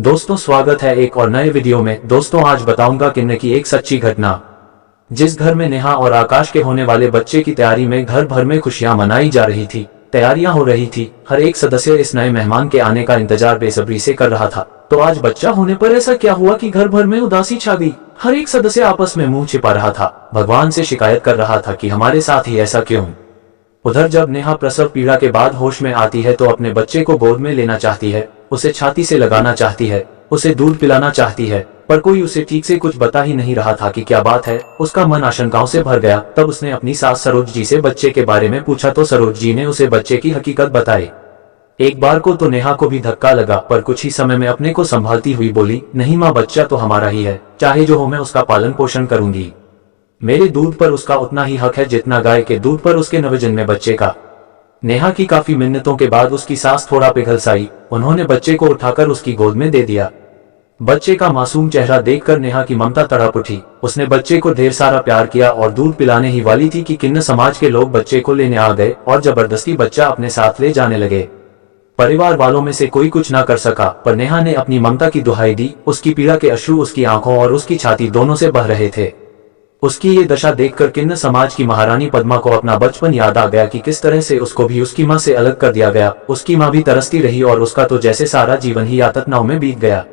दोस्तों स्वागत है एक और नए वीडियो में। दोस्तों आज बताऊंगा किन्ने की एक सच्ची घटना। जिस घर में नेहा और आकाश के होने वाले बच्चे की तैयारी में घर भर में खुशियां मनाई जा रही थी, तैयारियां हो रही थी, हर एक सदस्य इस नए मेहमान के आने का इंतजार बेसब्री से कर रहा था। तो आज बच्चा होने पर ऐसा क्या हुआ कि घर भर में उदासी छा गई। हर एक सदस्य आपस में मुंह छिपा रहा था, भगवान से शिकायत कर रहा था कि हमारे साथ ही ऐसा क्यों। उधर जब नेहा प्रसव पीड़ा के बाद होश में आती है तो अपने बच्चे को गोद में लेना चाहती है, उसे छाती से लगाना चाहती है, उसे दूध पिलाना चाहती है, पर कोई उसे ठीक से कुछ बता ही नहीं रहा था कि क्या बात है। उसका मन आशंकाओं से भर गया। तब उसने अपनी सास सरोज जी से बच्चे के बारे में पूछा तो सरोज जी ने उसे बच्चे की हकीकत बताई। एक बार को तो नेहा को भी धक्का लगा, पर कुछ ही समय में अपने को संभालती हुई बोली, नहीं माँ, बच्चा तो हमारा ही है, चाहे जो हो मैं उसका पालन पोषण करूंगी। मेरे दूध पर उसका उतना ही हक है जितना गाय के दूध पर उसके नवजन्मे बच्चे का। नेहा की काफी मिन्नतों के बाद उसकी सास थोड़ा पिघलसाई, उन्होंने बच्चे को उठाकर उसकी गोद में दे दिया। बच्चे का मासूम चेहरा देखकर नेहा की ममता तड़प उठी। उसने बच्चे को ढेर सारा प्यार किया और दूध पिलाने ही वाली थी कि किन्न समाज के लोग बच्चे को लेने आ गए और जबरदस्ती बच्चा अपने साथ ले जाने लगे। परिवार वालों में से कोई कुछ ना कर सका, पर नेहा ने अपनी ममता की दुहाई दी। उसकी पीड़ा के अश्रु उसकी आंखों और उसकी छाती दोनों से बह रहे थे। उसकी ये दशा देखकर किन्न समाज की महारानी पद्मा को अपना बचपन याद आ गया कि किस तरह से उसको भी उसकी माँ से अलग कर दिया गया। उसकी माँ भी तरसती रही और उसका तो जैसे सारा जीवन ही यातनाओं में बीत गया।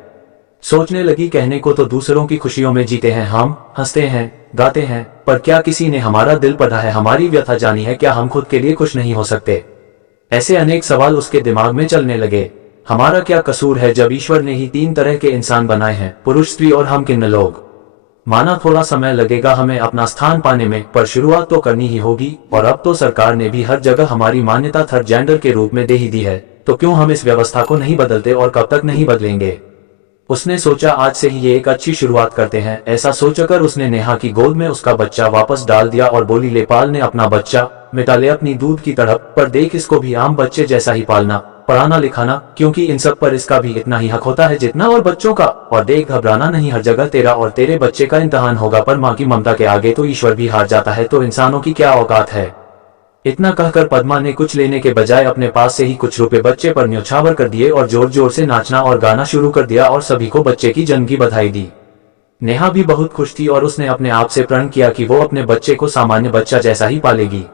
सोचने लगी, कहने को तो दूसरों की खुशियों में जीते हैं हम, हंसते हैं, गाते हैं, पर क्या किसी ने हमारा दिल पढ़ा है, हमारी व्यथा जानी है? क्या हम खुद के लिए खुश नहीं हो सकते? ऐसे अनेक सवाल उसके दिमाग में चलने लगे। हमारा क्या कसूर है जब ईश्वर ने ही 3 तरह के इंसान बनाए हैं, पुरुष, स्त्री और हम किन्न लोग। माना थोड़ा समय लगेगा हमें अपना स्थान पाने में, पर शुरुआत तो करनी ही होगी। और अब तो सरकार ने भी हर जगह हमारी मान्यता थर्ड जेंडर के रूप में दे ही दी है, तो क्यों हम इस व्यवस्था को नहीं बदलते और कब तक नहीं बदलेंगे। उसने सोचा आज से ही ये एक अच्छी शुरुआत करते हैं। ऐसा सोचकर उसने नेहा की गोद में उसका बच्चा वापस डाल दिया और बोली, ले पाल ने अपना बच्चा, मिटा ले अपनी दूध की तड़प, पर देख इसको भी आम बच्चे जैसा ही पालना, पढ़ाना लिखाना, क्योंकि इन सब पर इसका भी इतना ही हक होता है जितना और बच्चों का। और देख, घबराना नहीं, हर जगह तेरा और तेरे बच्चे का इम्तिहान होगा, पर माँ की ममता के आगे तो ईश्वर भी हार जाता है, तो इंसानों की क्या औकात है। इतना कहकर पद्मा ने कुछ लेने के बजाय अपने पास से ही कुछ रुपए बच्चे पर न्योछावर कर दिए और जोर जोर से नाचना और गाना शुरू कर दिया और सभी को बच्चे की जन्म की बधाई दी। नेहा भी बहुत खुश थी और उसने अपने आप से प्रण किया कि वो अपने बच्चे को सामान्य बच्चा जैसा ही पालेगी।